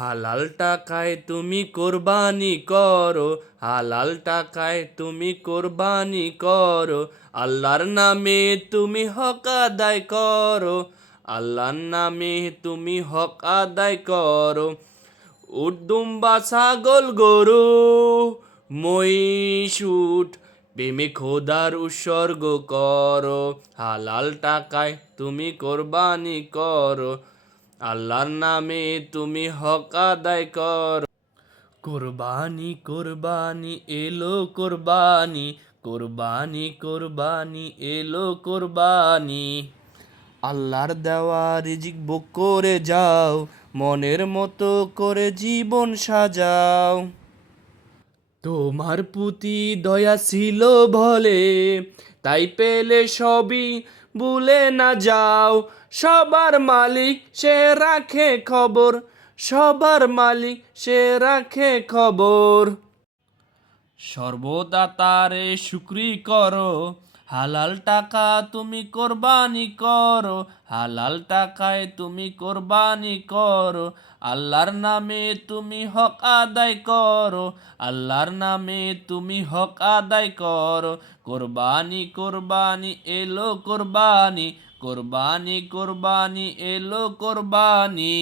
হালাল টাকায় তুমি কোরবানি করো, হালাল টাকায় তুমি কোরবানি করো, আল্লাহর নামে তুমি হক আদায় করো, আল্লাহর নামে তুমি হক আদায় করো। উট দুম্বা ছাগল গরু মহিষ উট প্রেমে খোদার উৎসর্গ করো, হালাল টাকায় তুমি কোরবানি করো, আল্লাহর নামে তুমি হক আদায় করো। কোরবানি কোরবানি এলো কোরবানি, কোরবানি কোরবানি এলো কোরবানি, আল্লাহর দেওয়া রিজিক ভোগ করে যাও, মনের মতো করে জীবন সাজাও। তোমার প্রতি দয়া ছিল বলে তাই পেলে সবই ভুলে না যাও, সবার মালিক সে রাখে খবর, সবার মালিক সে রাখে খবর। সর্বদা তারে শুকরি করো, হালাল টাকা তুমি কোরবানি করো, হালাল টাকায় তুমি কোরবানি করো, আল্লাহর নামে তুমি হক আদায় করো, আল্লাহর নামে তুমি হক আদায় করো। কোরবানি কোরবানি এলো কোরবানি, কোরবানি কোরবানি এলো কোরবানি।